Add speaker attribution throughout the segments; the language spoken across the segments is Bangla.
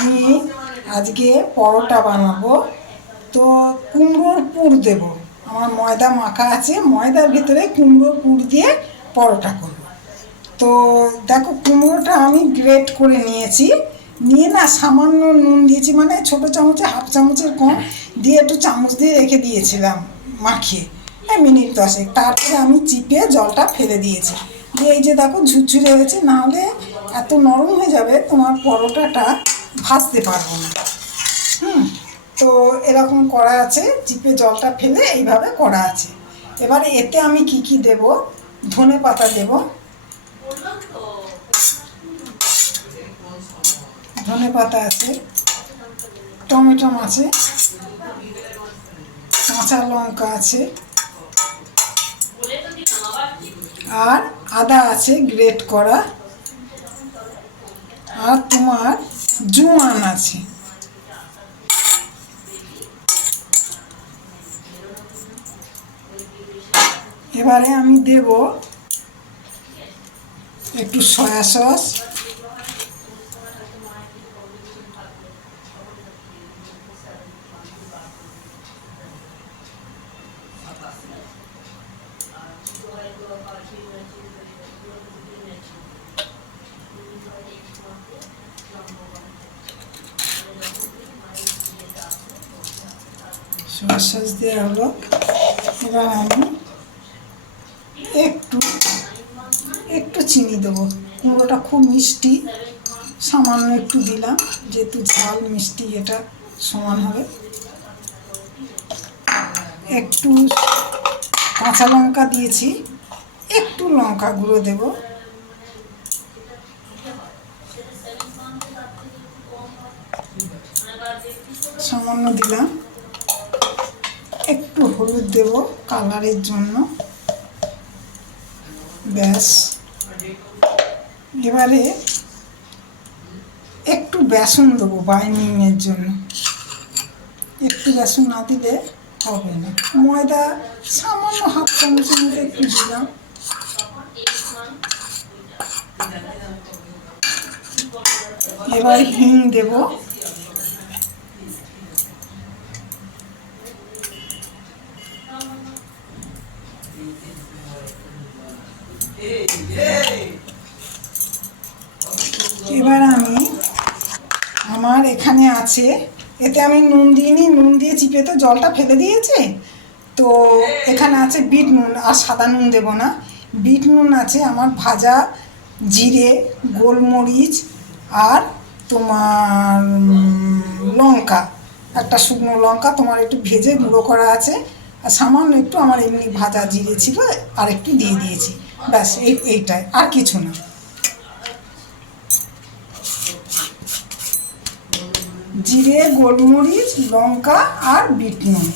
Speaker 1: আমি আজকে পরোটা বানাবো। তো কুমড়োর পুর দেব। আমার ময়দা মাখা আছে, ময়দার ভিতরে কুমড়োর পুর দিয়ে পরোটা করব। তো দেখো, কুমড়োটা আমি গ্রেট করে নিয়েছি। নিয়ে না সামান্য নুন দিয়েছি মানে ছোটো চামচে, হাফ চামচের কম দিয়ে একটু চামচ দিয়ে রেখে দিয়েছিলাম মাখিয়ে। এই মিনিট দশেক। তারপরে আমি চিপে জলটা ফেলে দিয়েছি। দিয়ে এই যে দেখো, ঝুরঝুরে হয়েছে, নাহলে এত নরম হয়ে যাবে তোমার পরোটাটা। ভাজতে পারব না। হুম, তো এরকম করা আছে চিপে জলটা ফেলে এইভাবে করা আছে। এবার এতে আমি কি কি দেব? ধনে পাতা দেব। ধনে পাতা আছে, টমেটো আছে, কাঁচা লঙ্কা আছে, আর আদা আছে গ্রেট করা। আর তোমার জুয়ান আছে। এবারে আমি দেব একটু সয়া সস। সয়া সস দেওয়া হলো এবার আমি একটু একটু চিনি দেবো। কুমড়োটা খুব মিষ্টি, সামান্য একটু দিলাম, যেহেতু ঝাল মিষ্টি, এটা সমান হবে। একটু কাঁচা লঙ্কা দিয়েছি, একটু লঙ্কা গুঁড়ো দেব। সামান্য দিলাম। একটু হলুদ দেব কালারের জন্য। ব্যাস। এবারে একটু বেসন দেবো বাইন্ডিংয়ের জন্য। একটু বেসন না দিলে হবে না। ময়দা সামান্য হাফ চামচের মতো একটু দিলাম। এবার হিং দেবো এবার আমি আমার এখানে আছে। এতে আমি নুন দিইনি, নুন দিয়ে চিপে তো জলটা ফেলে দিয়েছে। তো এখানে আছে বিট নুন, আর সাদা নুন দেব না। বিট নুন আছে আমার ভাজা, জিরে, গোলমরিচ, আর তোমার লঙ্কা। একটা শুকনো লঙ্কা তোমার একটু ভেজে গুঁড়ো করা আছে। আর সামান্য একটু আমার এমনি ভাজা জিরে ছিল আর একটু দিয়ে দিয়েছি। ব্যাস, এই, এইটাই, আর কিছু না। জিরে গোলমরিচ লঙ্কা আর বিট নুন।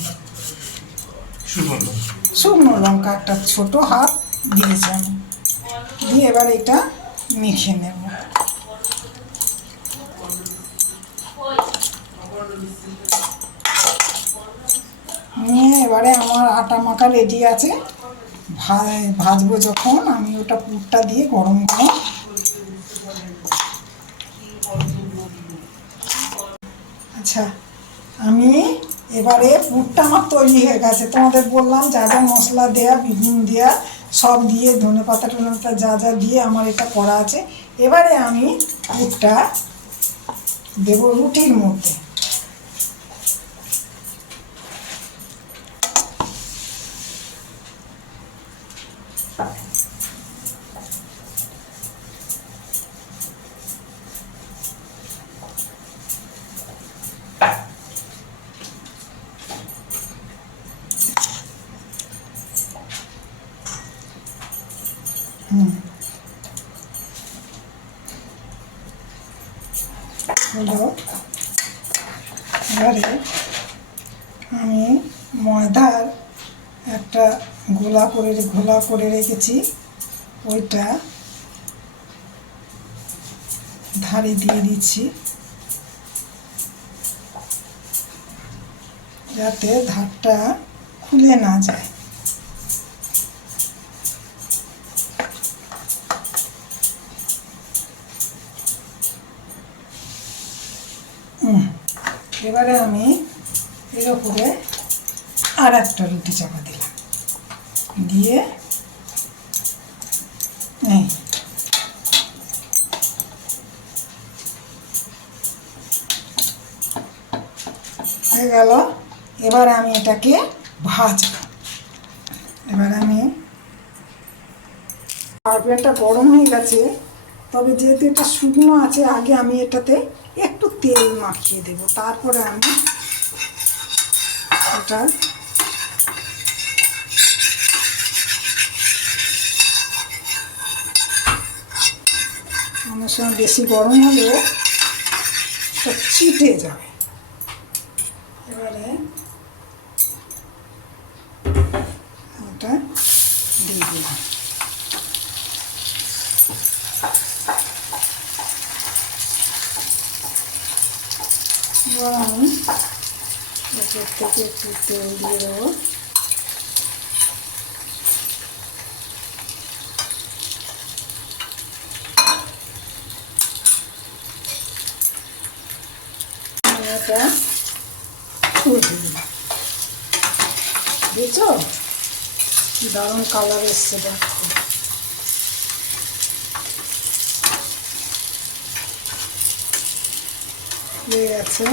Speaker 1: শুকনো। লঙ্কা একটা ছোট হাফ দিয়েছি আমি দিয়ে এবার এটা মেখে নেব। নিয়ে এবারে আমার আটা মাখা রেডি আছে। ভাজবো যখন আমি ওটা পুরটা দিয়ে গরম গরম আচ্ছা আমি এবারে পুরটা আমার তৈরি হয়ে গেছে। তোমাদের বললাম, যা যা মশলা দেয়া বিভিন্ন দেয়া, সব দিয়ে ধনে পাতা টনে পাতা যা যা দিয়ে আমার এটা করা আছে। এবারে আমি পুরটা দেবো রুটির মধ্যে। হলো এবারে আমি ময়দার একটা গোলা করে ঘোলা করে রেখেছি। ওইটা ধারে দিয়ে দিচ্ছি। যাতে ধারটা খুলে না যায়। এবারে আমি এর উপরে আর একটা রুটি চাপা দিলাম। দিয়ে এই। হয়ে গেল। এবার আমি এটাকে ভাজবো। এবার আমি কার্পেটটা গরম হয়ে গেছে। তবে যেহেতু এটা শুকনো আছে, আগে আমি এটাতে একটু তেল মাখিয়ে দেব। তারপরে আমি এটা অনেক সময় বেশি গরম হলে এটা চিটে যাবে এবারে এটা দিয়ে দিলাম এবার আমি এটার থেকে একটু তেল দিয়ে দেবো এটা বুঝছ দারুণ কালার এসছে দেখো গেছে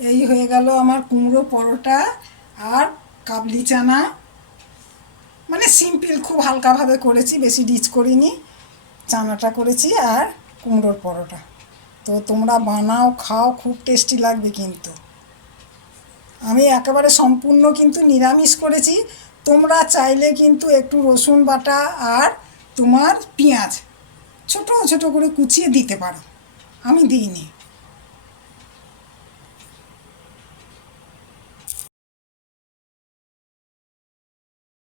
Speaker 1: এই হয়ে গেল আমার কুমড়ো পরোটা আর কাবলি চানা। মানে সিম্পল খুব হালকাভাবে করেছি, বেশি রিচ করিনি। চানাটা করেছি আর কুমড়োর পরোটা। তো তোমরা বানাও, খাও, খুব টেস্টি লাগবে কিন্তু। আমি একেবারে সম্পূর্ণ কিন্তু নিরামিষ করেছি। তোমরা চাইলে কিন্তু একটু রসুন বাটা আর তোমার পেঁয়াজ ছোট ছোট করে কুচিয়ে দিতে পারো। আমি দিইনি।